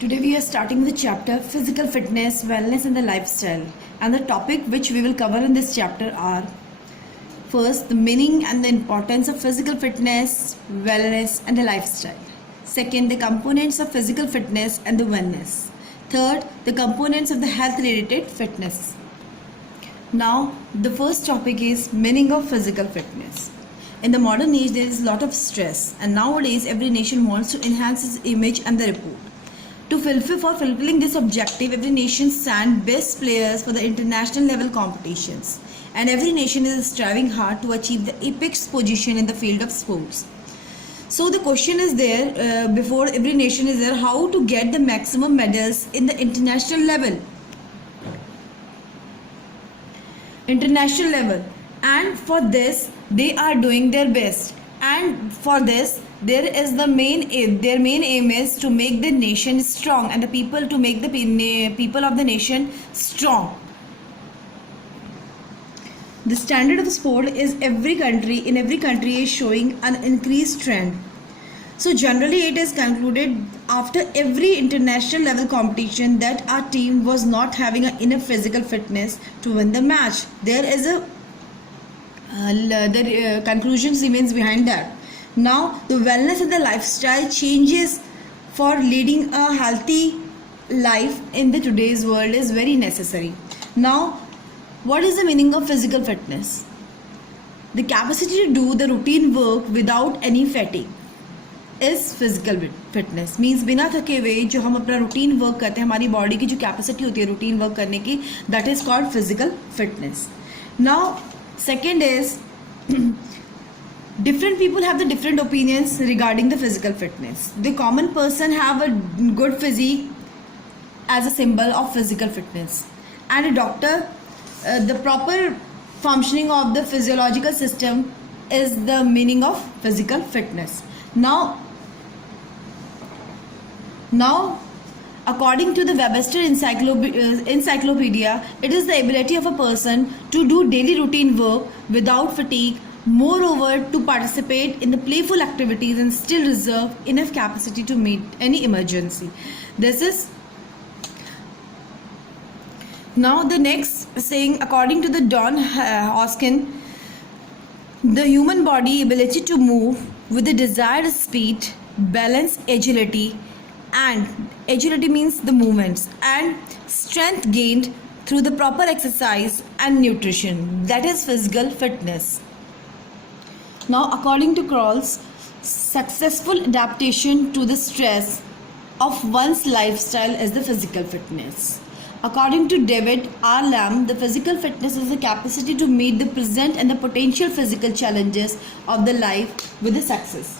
Today we are starting the chapter Physical Fitness, Wellness and the Lifestyle, and the topic which we will cover in this chapter are: first, the meaning and the importance of physical fitness, wellness and the lifestyle. Second, the components of physical fitness and the wellness. Third, the components of the health related fitness. Now, the first topic is meaning of physical fitness. In the modern age, there is a lot of stress, and nowadays every nation wants to enhance its image and the report. To fulfilling this objective, every nation sends best players for the international level competitions, and every nation is striving hard to achieve the apex position in the field of sports. So the question is there, before every nation is there, how to get the maximum medals in the international level. And for this they are doing their best, and for this their main aim is to make the nation strong and the people, to make the people of the nation strong. The standard of the sport is every country is showing an increased trend. So generally it is concluded after every international level competition that our team was not having enough physical fitness to win the match. There is the conclusions remains behind that. Now the wellness and the lifestyle changes for leading a healthy life in the today's world is very necessary. Now, what is the meaning of physical fitness? The capacity to do the routine work without any fatigue is physical fitness. Means बिना थके हुए जो हम अपना routine work करते हैं, हमारी body की जो कैपेसिटी होती है रूटीन वर्क करने की, that is called physical fitness. Now, second is different people have the different opinions regarding the physical fitness. The common person have a good physique as a symbol of physical fitness, and a doctor, the proper functioning of the physiological system is the meaning of physical fitness. Now according to the Webster encyclopedia, it is the ability of a person to do daily routine work without fatigue, moreover to participate in the playful activities and still reserve enough capacity to meet any emergency. This is now the next saying, according to the Don Hoskin, the human body ability to move with the desired speed, balance, agility, and agility means the movements, and strength gained through the proper exercise and nutrition, that is physical fitness. Now according to Krolls, successful adaptation to the stress of one's lifestyle is the physical fitness. According to David R. Lamb, the physical fitness is the capacity to meet the present and the potential physical challenges of the life with the success.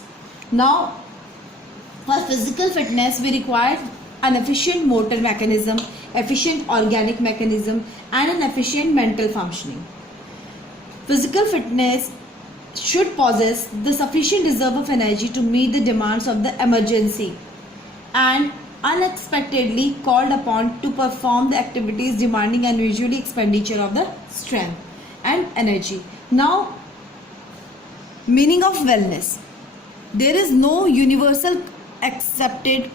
Now, for physical fitness, we require an efficient motor mechanism, efficient organic mechanism, and an efficient mental functioning. Physical fitness should possess the sufficient reserve of energy to meet the demands of the emergency and unexpectedly called upon to perform the activities demanding unusually expenditure of the strength and energy. Now, meaning of wellness. There is no universally accepted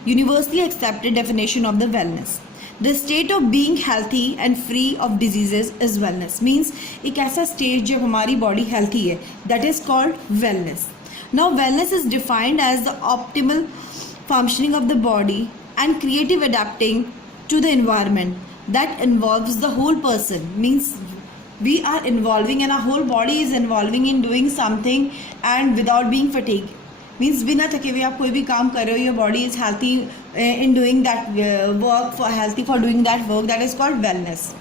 definition of the wellness. The state of being healthy and free of diseases is wellness. Means एक ऐसा state जब हमारी body healthy है, that is called wellness. Now wellness is defined as the optimal functioning of the body and creative adapting to the environment that involves the whole person. Means we are involving and our whole body is involving in doing something and without being fatigued. Means बिना थके हुए आप कोई भी काम कर रहे हो, your body is healthy in doing that work, for doing that work, that is called wellness.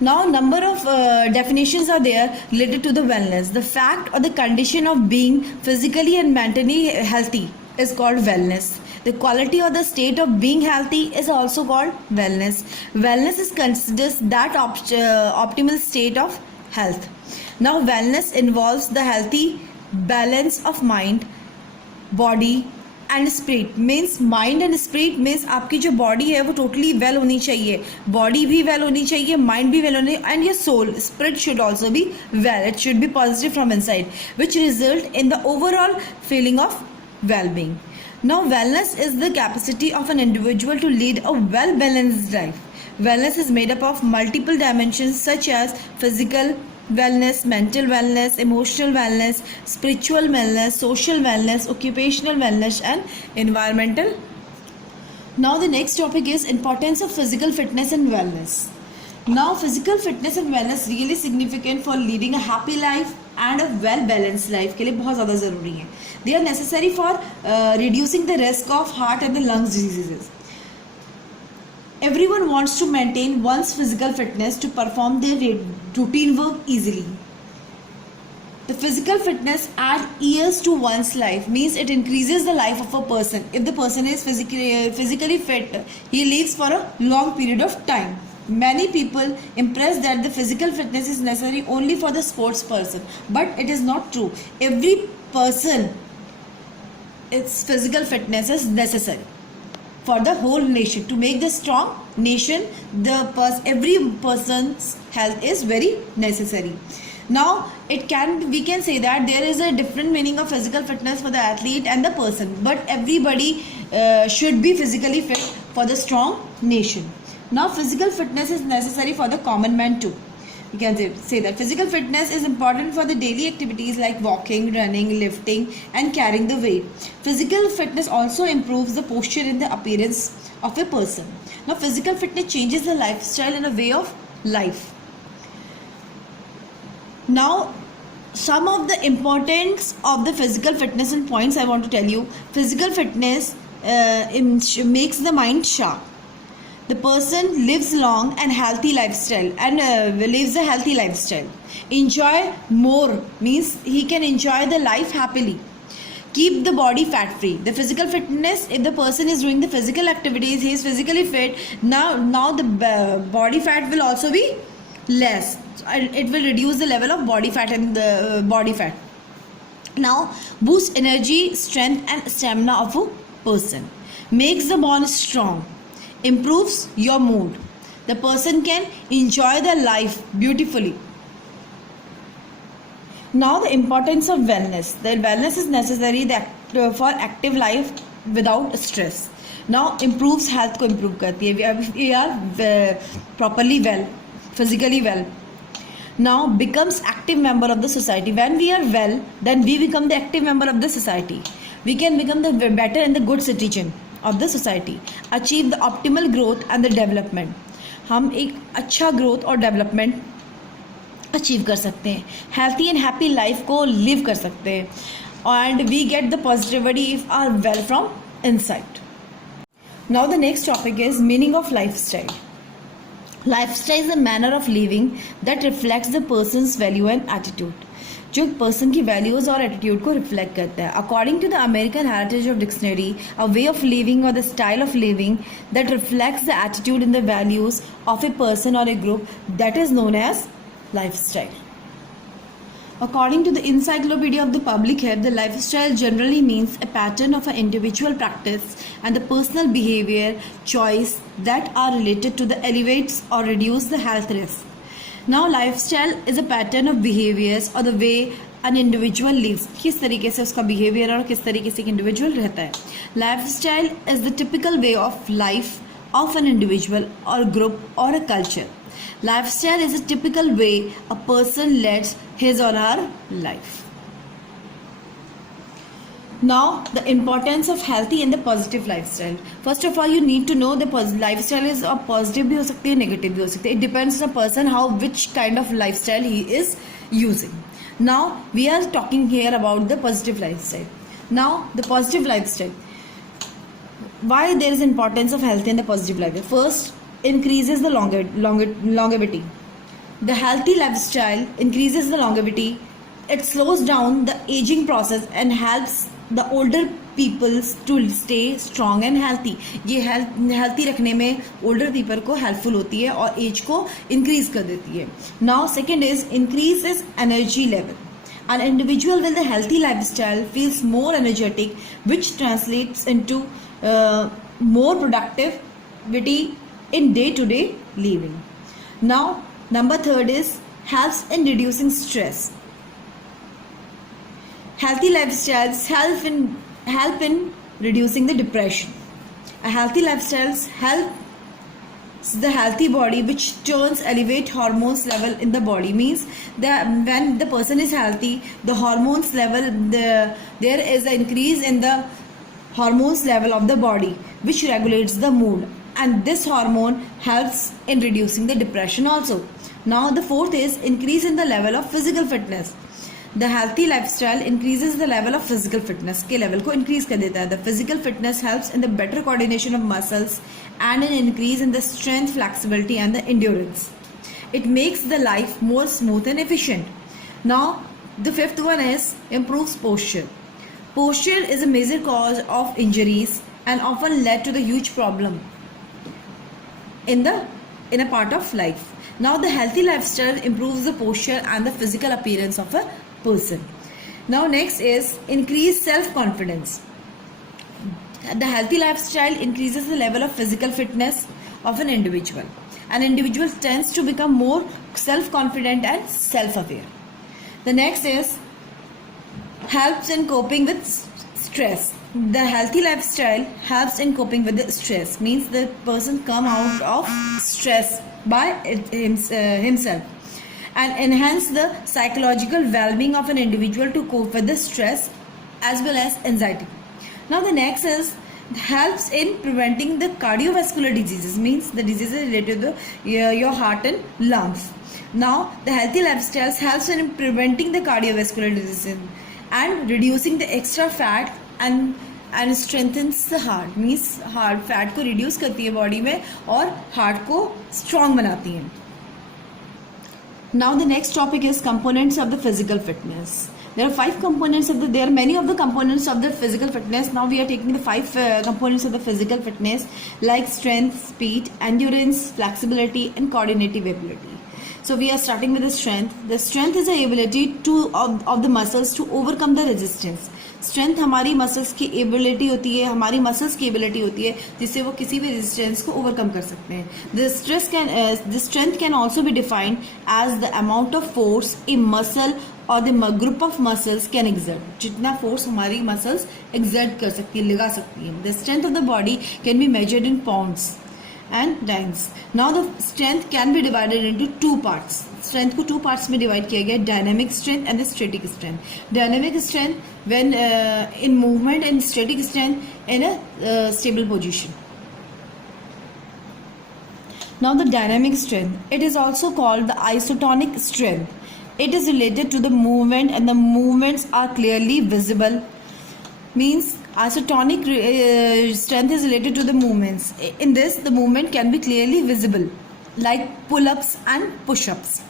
Now number of definitions are there related to the wellness. The fact or the condition of being physically and mentally healthy is called wellness. The quality or the state of being healthy is also called wellness. Wellness is considered that optimal state of health. Now wellness involves the healthy balance of mind, body and spirit. Means mind and spirit means आपकी जो body है वो totally well होनी चाहिए, body भी well होनी चाहिए, mind भी well होनी, and your soul, spirit should also be well. It should be positive from inside, which result in the overall feeling of well-being. Now, wellness is the capacity of an individual to lead a well balanced life. Wellness is made up of multiple dimensions such as physical wellness, mental wellness, emotional wellness, spiritual wellness, social wellness, occupational wellness, and environmental. Now, the next topic is importance of physical fitness and wellness. Now, physical fitness and wellness really significant for leading a happy life and a well balanced life के लिए बहुत ज़्यादा ज़रूरी है. They are necessary for reducing the risk of heart and the lungs diseases. Everyone wants to maintain one's physical fitness to perform their routine work easily. The physical fitness adds years to one's life, means it increases the life of a person. If the person is physically fit, he lives for a long period of time. Many people impress that the physical fitness is necessary only for the sports person, but it is not true. Every person, its physical fitness is necessary for the whole nation. To make the strong nation, every person's health is very necessary. Now, we can say that there is a different meaning of physical fitness for the athlete and the person, but everybody should be physically fit for the strong nation. Now, physical fitness is necessary for the common man too. You can say that physical fitness is important for the daily activities like walking, running, lifting, and carrying the weight. Physical fitness also improves the posture and the appearance of a person. Now, physical fitness changes the lifestyle and a way of life. Now, some of the importance of the physical fitness and points I want to tell you. Physical fitness makes the mind sharp. The person lives long and healthy lifestyle and lives a healthy lifestyle. Enjoy more means he can enjoy the life happily. Keep the body fat free. The physical fitness, if the person is doing the physical activities, he is physically fit. Now the body fat will also be less. It will reduce the level of body fat and the body fat. Now, boost energy, strength, and stamina of a person. Makes the bone strong. Improves your mood. The person can enjoy their life beautifully. Now, the importance of wellness. The wellness is necessary for active life without stress. Now, improves health को improve करती है. We are properly well, physically well. Now, becomes active member of the society. When we are well, then we become the active member of the society. We can become the better and the good citizen of the society. Achieve the optimal growth and the development. हम एक अच्छा growth और development achieve कर सकते हैं. Healthy and happy life को live कर सकते हैं. And we get the positivity if are well from inside. Now the next topic is meaning of lifestyle. Lifestyle is a manner of living that reflects the person's value and attitude. जो person की values और attitude को reflect करता है. According to the American heritage of dictionary, a way of living or the style of living that reflects the attitude in the values of a person or a group that is known as lifestyle. According to the Encyclopedia of the Public Health, the lifestyle generally means a pattern of an individual practice and the personal behavior choice that are related to the elevates or reduce the health risk. Now, lifestyle is a pattern of behaviors or the way an individual lives. किस तरीके से उसका behavior और किस तरीके से एक individual रहता है. Lifestyle is the typical way of life of an individual or group or a culture. Lifestyle is a typical way a person leads his or her life. Now, the importance of healthy and the positive lifestyle. First of all, you need to know the lifestyle is a positive भी हो सकती है, negative भी हो सकती है. It depends on the person which kind of lifestyle he is using. Now, we are talking here about the positive lifestyle. Now, the positive lifestyle. Why there is importance of healthy and the positive lifestyle? First, increases the longevity. The healthy lifestyle increases the longevity. It slows down the aging process and helps the older peoples to stay strong and healthy. ये healthy रखने में older people को helpful होती है और age को increase कर देती है. Now, second is increases energy level. An individual with a healthy lifestyle feels more energetic, which translates into more productivity in day-to-day living. Now, number third is helps in reducing stress. Healthy lifestyles help in reducing the depression. A healthy lifestyle helps the healthy body, which turns elevate hormones level in the body. Means that when the person is healthy, the hormones level, there is an increase in the hormones level of the body, which regulates the mood, and this hormone helps in reducing the depression also. Now the fourth is increase in the level of physical fitness. The healthy lifestyle increases the level of physical fitness के level को increase कर देता है. The physical fitness helps in the better coordination of muscles and an increase in the strength, flexibility and the endurance. It makes the life more smooth and efficient. Now the fifth one is improves posture. Posture is a major cause of injuries and often led to the huge problem in a part of life. Now the healthy lifestyle improves the posture and the physical appearance of a person. Now next is increase self-confidence. The healthy lifestyle increases the level of physical fitness of an individual. An individual tends to become more self-confident and self-aware. The next is helps in coping with stress. The healthy lifestyle helps in coping with the stress. Means the person come out of stress by himself and enhance the psychological well-being of an individual to cope with the stress as well as anxiety. Now the next is helps in preventing the cardiovascular diseases. Means the diseases related to your heart and lungs. Now the healthy lifestyles helps in preventing the cardiovascular diseases and reducing the extra fat and strengthens the heart. Means heart fat को reduce करती है body में और heart को strong बनाती है. Now the next topic is components of the physical fitness. There are many of the components of the physical fitness. Now we are taking the 5 components of the physical fitness, like strength, speed, endurance, flexibility and coordinative ability. So we are starting with the strength. The strength is the ability of the muscles to overcome the resistance. Strength हमारी muscles की ability होती है, हमारी muscles की ability होती है जिससे वो किसी भी रेजिस्टेंस को ओवरकम कर सकते हैं. The strength can also be defined as the amount of force a muscle or the group of muscles can exert. जितना फोर्स हमारी मसल्स एक्सर्ट कर सकती है, लगा सकती है. The strength of the body can be measured in pounds and dynes. Now the strength can be divided into 2 parts. Strength को 2 parts में divide किया गया, dynamic strength and the static strength. Dynamic strength when in movement and static strength in a stable position. Now the dynamic strength, it is also called the isotonic strength. It is related to the movement and the movements are clearly visible. Means isotonic strength is related to the movements. In this, the movement can be clearly visible, like pull-ups and push-ups.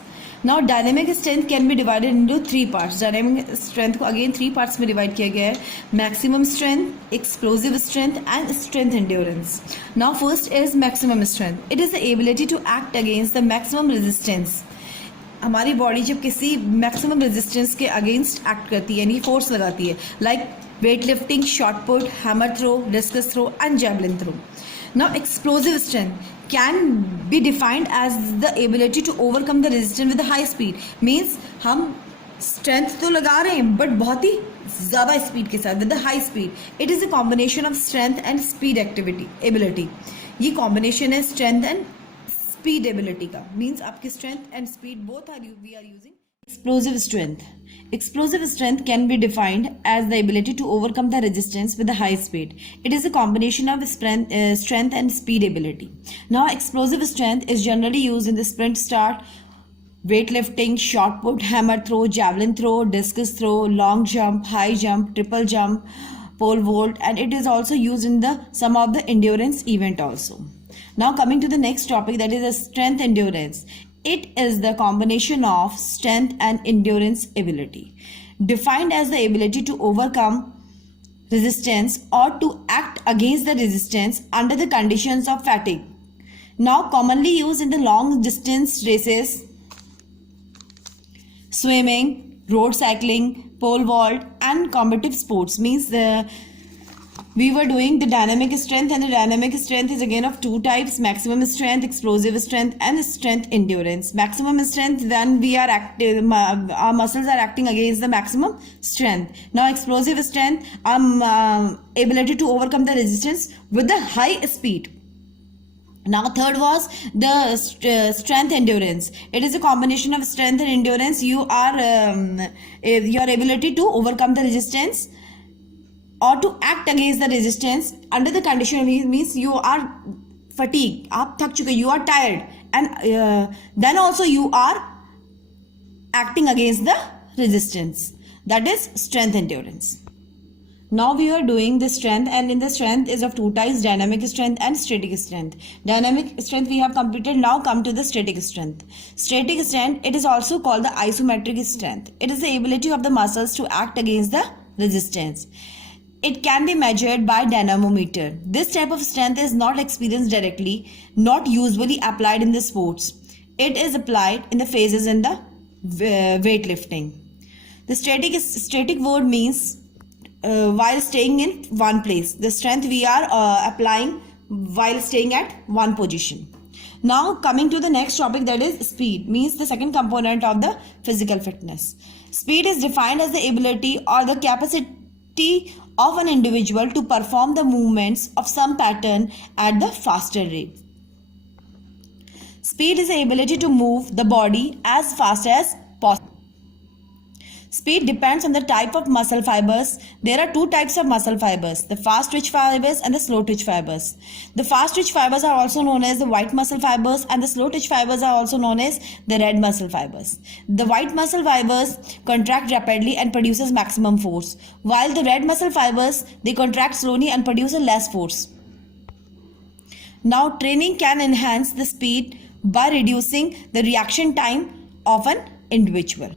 Now dynamic strength can be divided into 3 parts. Dynamic strength को again 3 parts में divide किया गया है. Maximum strength, explosive strength and strength endurance. Now first is maximum strength. It is the ability to act against the maximum resistance. हमारी body जब किसी maximum resistance के against act करती है यानी फोर्स लगाती है, like weight lifting, shot put, hammer throw, discus throw and javelin throw. Now explosive strength can be defined as the ability to overcome the resistance with high speed. Means हम strength तो लगा रहे हैं but बहुत ही ज़्यादा speed के साथ, with the high speed. It is a combination of strength and speed ability. ये कॉम्बिनेशन है स्ट्रेंथ एंड स्पीड एबिलिटी का. मीन्स आपकी strength and speed both are we are using. Explosive strength. Explosive strength can be defined as the ability to overcome the resistance with a high speed. It is a combination of strength and speed ability. Now explosive strength is generally used in the sprint start, weightlifting, shot put, hammer throw, javelin throw, discus throw, long jump, high jump, triple jump, pole vault, and it is also used in some of the endurance event also. Now coming to the next topic, that is the strength endurance. It is the combination of strength and endurance ability, defined as the ability to overcome resistance or to act against the resistance under the conditions of fatigue. Now commonly used in the long distance races, swimming, road cycling, pole vault and competitive sports. Means we were doing the dynamic strength, and the dynamic strength is again of two types: maximum strength, explosive strength, and strength endurance. Maximum strength, when we are active, our muscles are acting against the maximum strength. Now explosive strength, ability to overcome the resistance with the high speed. Now third was the strength endurance. It is a combination of strength and endurance. You are your ability to overcome the resistance or to act against the resistance under the condition, means you are fatigued, आप थक चुके, you are tired, and then also you are acting against the resistance. That is strength endurance. Now we are doing the strength, and in the strength is of two types: dynamic strength and static strength. Dynamic strength we have completed. Now come to the static strength. Static strength, it is also called the isometric strength. It is the ability of the muscles to act against the resistance. It can be measured by dynamometer. This type of strength is not experienced directly, not usually applied in the sports. It is applied in the phases in the weightlifting. The static word means while staying in one place. The strength we are applying while staying at one position. Now coming to the next topic, that is speed, means the second component of the physical fitness. Speed is defined as the ability or the capacity of an individual to perform the movements of some pattern at the faster rate. Speed is the ability to move the body as fast as possible. Speed depends on the type of muscle fibers. There are two types of muscle fibers: the fast twitch fibers and the slow twitch fibers. The fast twitch fibers are also known as the white muscle fibers, and the slow twitch fibers are also known as the red muscle fibers. The white muscle fibers contract rapidly and produces maximum force, while the red muscle fibers, they contract slowly and produce a less force. Now training can enhance the speed by reducing the reaction time of an individual.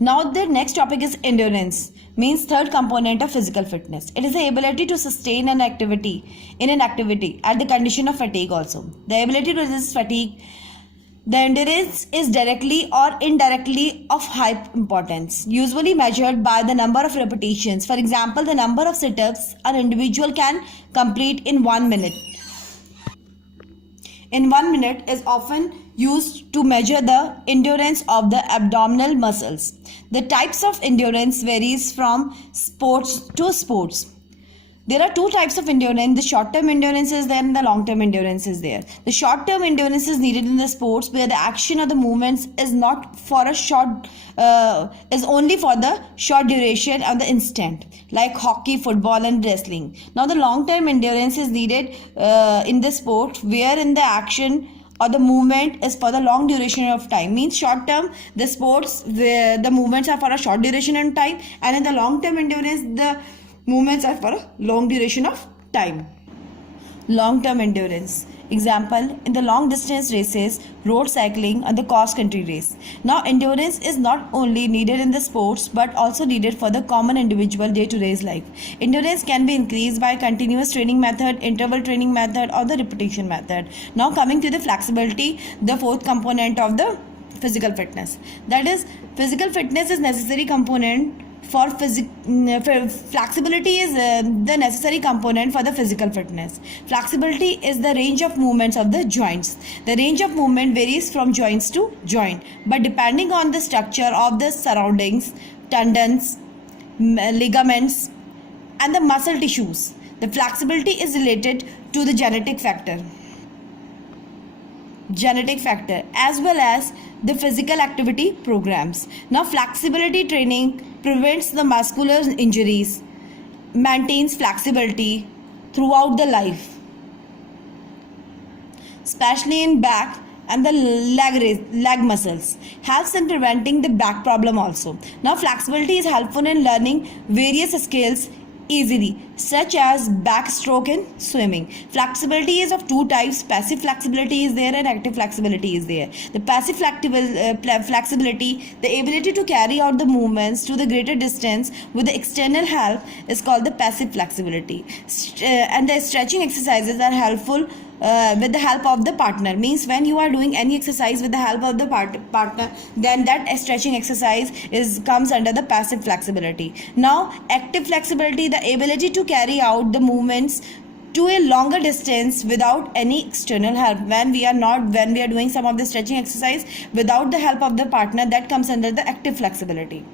Now the next topic is endurance, means third component of physical fitness. It is the ability to sustain an activity at the condition of fatigue also. The ability to resist fatigue. The endurance is directly or indirectly of high importance, usually measured by the number of repetitions. For example, the number of sit-ups an individual can complete in 1 minute. In 1 minute is often used to measure the endurance of the abdominal muscles. The types of endurance varies from sports to sports. There are two types of endurance. The short-term endurance is there and the long-term endurance is there. The short-term endurance is needed in the sports where the action or the movements is not for a short, is only for the short duration of the instant, like hockey, football, and wrestling. Now the long-term endurance is needed in the sport wherein the action or the movement is for the long duration of time. Means short term, the sports where the movements are for a short duration of time, and in the long term endurance, the movements are for a long duration of time. Long term endurance. Example, in the long distance races, road cycling, and the cross country race. Now endurance is not only needed in the sports but also needed for the common individual day-to-day life. Endurance can be increased by continuous training method, interval training method, or the repetition method. Now coming to the flexibility, the fourth component of the physical fitness. That is, physical fitness is necessary component for flexibility is the necessary component for the physical fitness. Flexibility is the range of movements of the joints. The range of movement varies from joints to joint, but depending on the structure of the surroundings, tendons, ligaments, and the muscle tissues. The flexibility is related to the genetic factor as well as the physical activity programs. Now flexibility training prevents the muscular injuries, maintains flexibility throughout the life, especially in back and the leg muscles, helps in preventing the back problem also. Now flexibility is helpful in learning various skills easily, such as backstroke and swimming. Flexibility is of two types: passive flexibility is there and active flexibility is there. The passive flexibility, the ability to carry out the movements to the greater distance with the external help, is called the passive flexibility. And the stretching exercises are helpful with the help of the partner. Means when you are doing any exercise with the help of the partner, then that stretching exercise is comes under the passive flexibility. Now active flexibility, the ability to carry out the movements to a longer distance without any external help. When we are doing some of the stretching exercise without the help of the partner, that comes under the active flexibility.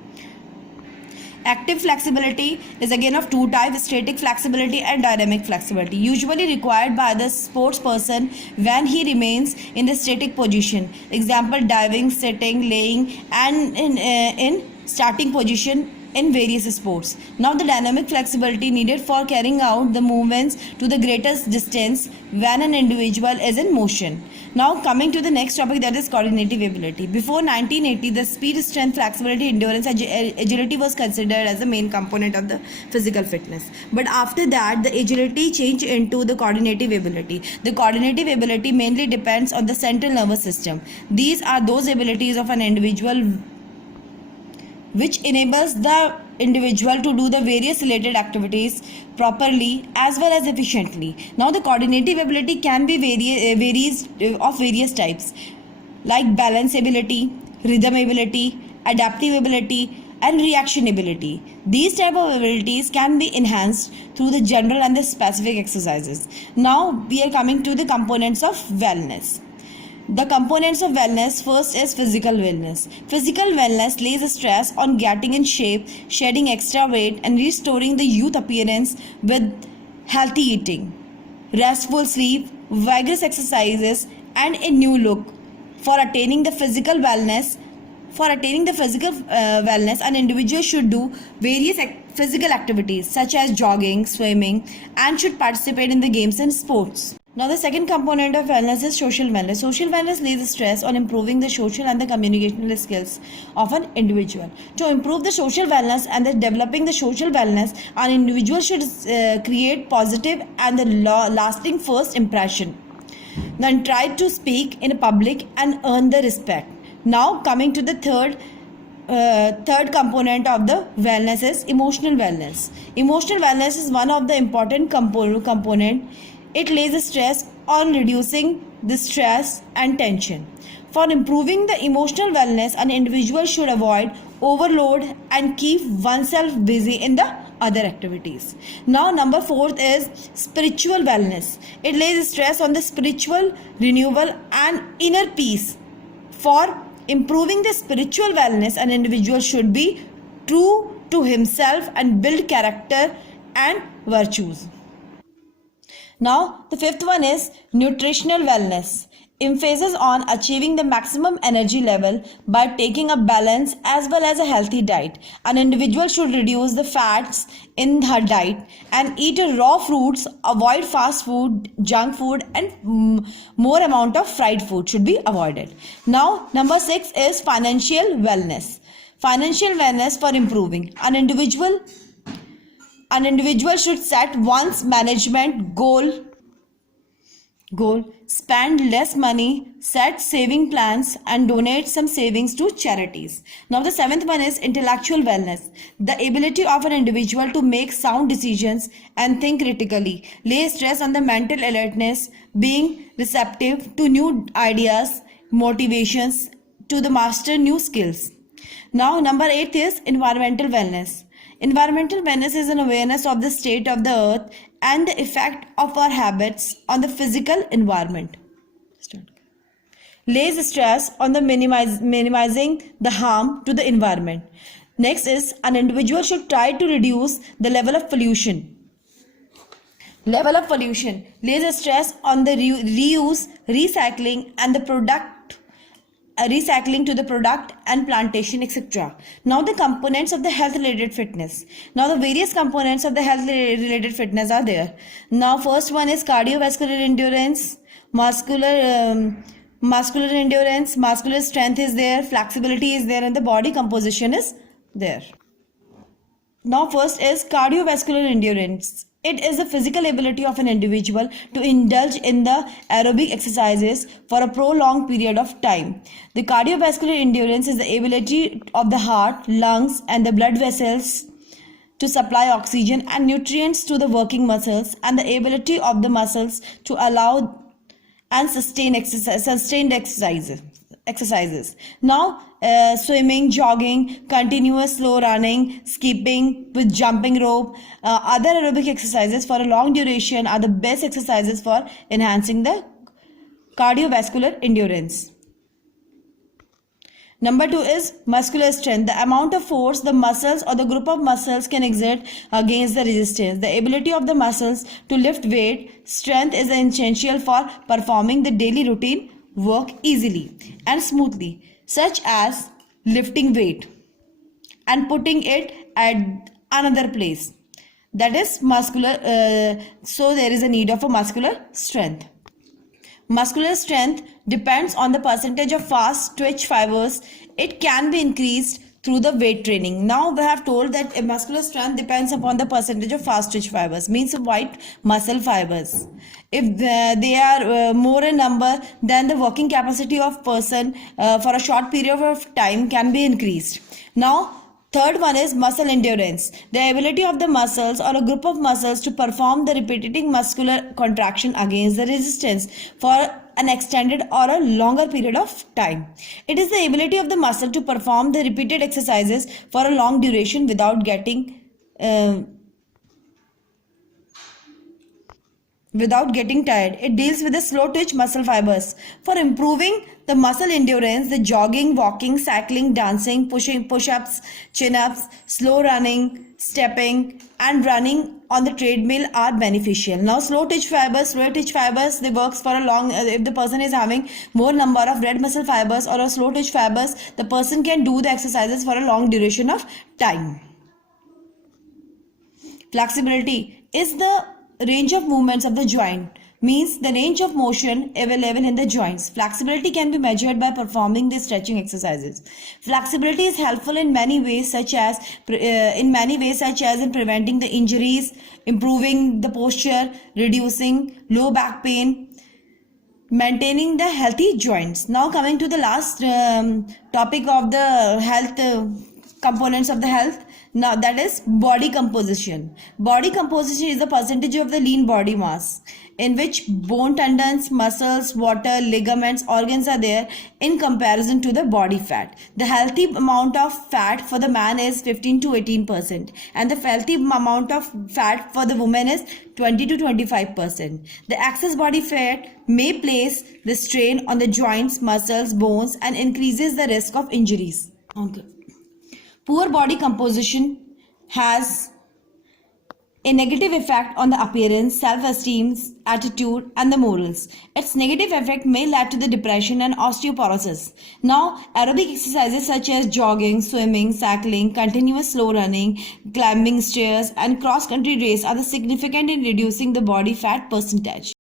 Active flexibility is again of two types: static flexibility and dynamic flexibility, usually required by the sports person when he remains in the static position. Example: diving, sitting, laying, and in starting position in various sports. Now the dynamic flexibility needed for carrying out the movements to the greatest distance when an individual is in motion. Now coming to the next topic, that is coordinative ability. Before 1980, the speed, strength, flexibility, endurance, agility was considered as the main component of the physical fitness. But after that, the agility changed into the coordinative ability. The coordinative ability mainly depends on the central nervous system. These are those abilities of an individual which enables the individual to do the various related activities properly as well as efficiently. Now the coordinative ability can be various types, like balance ability, rhythm ability, adaptive ability, and reaction ability. These type of abilities can be enhanced through the general and the specific exercises. Now we are coming to the components of wellness. The components of wellness: first is physical wellness. Physical wellness lays a stress on getting in shape, shedding extra weight, and restoring the youth appearance with healthy eating, restful sleep, vigorous exercises, and a new look. For attaining the physical wellness, an individual should do various physical activities such as jogging, swimming, and should participate in the games and sports. Now the second component of wellness is social wellness. Social wellness lays stress on improving the social and the communicational skills of an individual. To improve the social wellness and the developing the social wellness, an individual should create positive and the lasting first impression. Then try to speak in public and earn the respect. Now coming to the third component of the wellness is emotional wellness. Emotional wellness is one of the important component. It lays a stress on reducing the stress and tension. For improving the emotional wellness, an individual should avoid overload and keep oneself busy in the other activities. Now number 4 is spiritual wellness. It lays stress on the spiritual renewal and inner peace. For improving the spiritual wellness, an individual should be true to himself and build character and virtues. Now, the fifth one is nutritional wellness. Emphasis on achieving the maximum energy level by taking a balanced as well as a healthy diet. An individual should reduce the fats in her diet and eat raw fruits, avoid fast food, junk food, and more amount of fried food should be avoided. Now, number 6 is financial wellness. Financial wellness for improving. An individual should set one's management goal, spend less money, set saving plans, and donate some savings to charities. Now the 7th one is intellectual wellness. The ability of an individual to make sound decisions and think critically. Lay stress on the mental alertness, being receptive to new ideas, motivations, to the master new skills. Now number 8 is environmental wellness. Environmental wellness is an awareness of the state of the earth and the effect of our habits on the physical environment. Lays stress on the minimizing the harm to the environment. Next is an individual should try to reduce the level of pollution. Level of pollution lays stress on the reuse, recycling, and the recycling to the product and plantation, etc. Now the components of the health related fitness. Now the various components of the health related fitness are there. Now first one is cardiovascular endurance, muscular endurance, muscular strength is there, flexibility is there, and the body composition is there. Now first is cardiovascular endurance. It is the physical ability of an individual to indulge in the aerobic exercises for a prolonged period of time. The cardiovascular endurance is the ability of the heart, lungs, and the blood vessels to supply oxygen and nutrients to the working muscles, and the ability of the muscles to allow and sustained exercises. Now, swimming, jogging, continuous slow running, skipping with jumping rope, other aerobic exercises for a long duration are the best exercises for enhancing the cardiovascular endurance. Number 2 is muscular strength. The amount of force the muscles or the group of muscles can exert against the resistance. The ability of the muscles to lift weight, strength is essential for performing the daily routine work easily and smoothly, such as lifting weight and putting it at another place. That is muscular, so there is a need of a muscular strength. Muscular strength depends on the percentage of fast twitch fibers. It can be increased through the weight training. Now we have told that a muscular strength depends upon the percentage of fast twitch fibers, means white muscle fibers. If they are more in number, then the working capacity of person for a short period of time can be increased. Now, third one is muscle endurance. The ability of the muscles or a group of muscles to perform the repeating muscular contraction against the resistance for an extended or a longer period of time. It is the ability of the muscle to perform the repeated exercises for a long duration without getting tired. It deals with the slow twitch muscle fibers. For improving the muscle endurance, the jogging, walking, cycling, dancing, push-ups, chin-ups, slow running, stepping and running on the treadmill are beneficial. Now, slow twitch fibers, they works for a long, if the person is having more number of red muscle fibers or a slow twitch fibers, the person can do the exercises for a long duration of time. Flexibility is the range of movements of the joint, means the range of motion available in the joints. Flexibility can be measured by performing the stretching exercises. Flexibility is helpful in many ways, such as in preventing the injuries, improving the posture, reducing low back pain, maintaining the healthy joints. Now coming to the last topic of the health components of the health. Now that is body composition. Body composition is the percentage of the lean body mass in which bone, tendons, muscles, water, ligaments, organs are there in comparison to the body fat. The healthy amount of fat for the man is 15 to 18% and the healthy amount of fat for the woman is 20 to 25%. The excess body fat may place the strain on the joints, muscles, bones and increases the risk of injuries. Okay. Poor body composition has a negative effect on the appearance, self-esteem, attitude and the morals. Its negative effect may lead to the depression and osteoporosis. Now, aerobic exercises such as jogging, swimming, cycling, continuous slow running, climbing stairs and cross-country race are the significant in reducing the body fat percentage.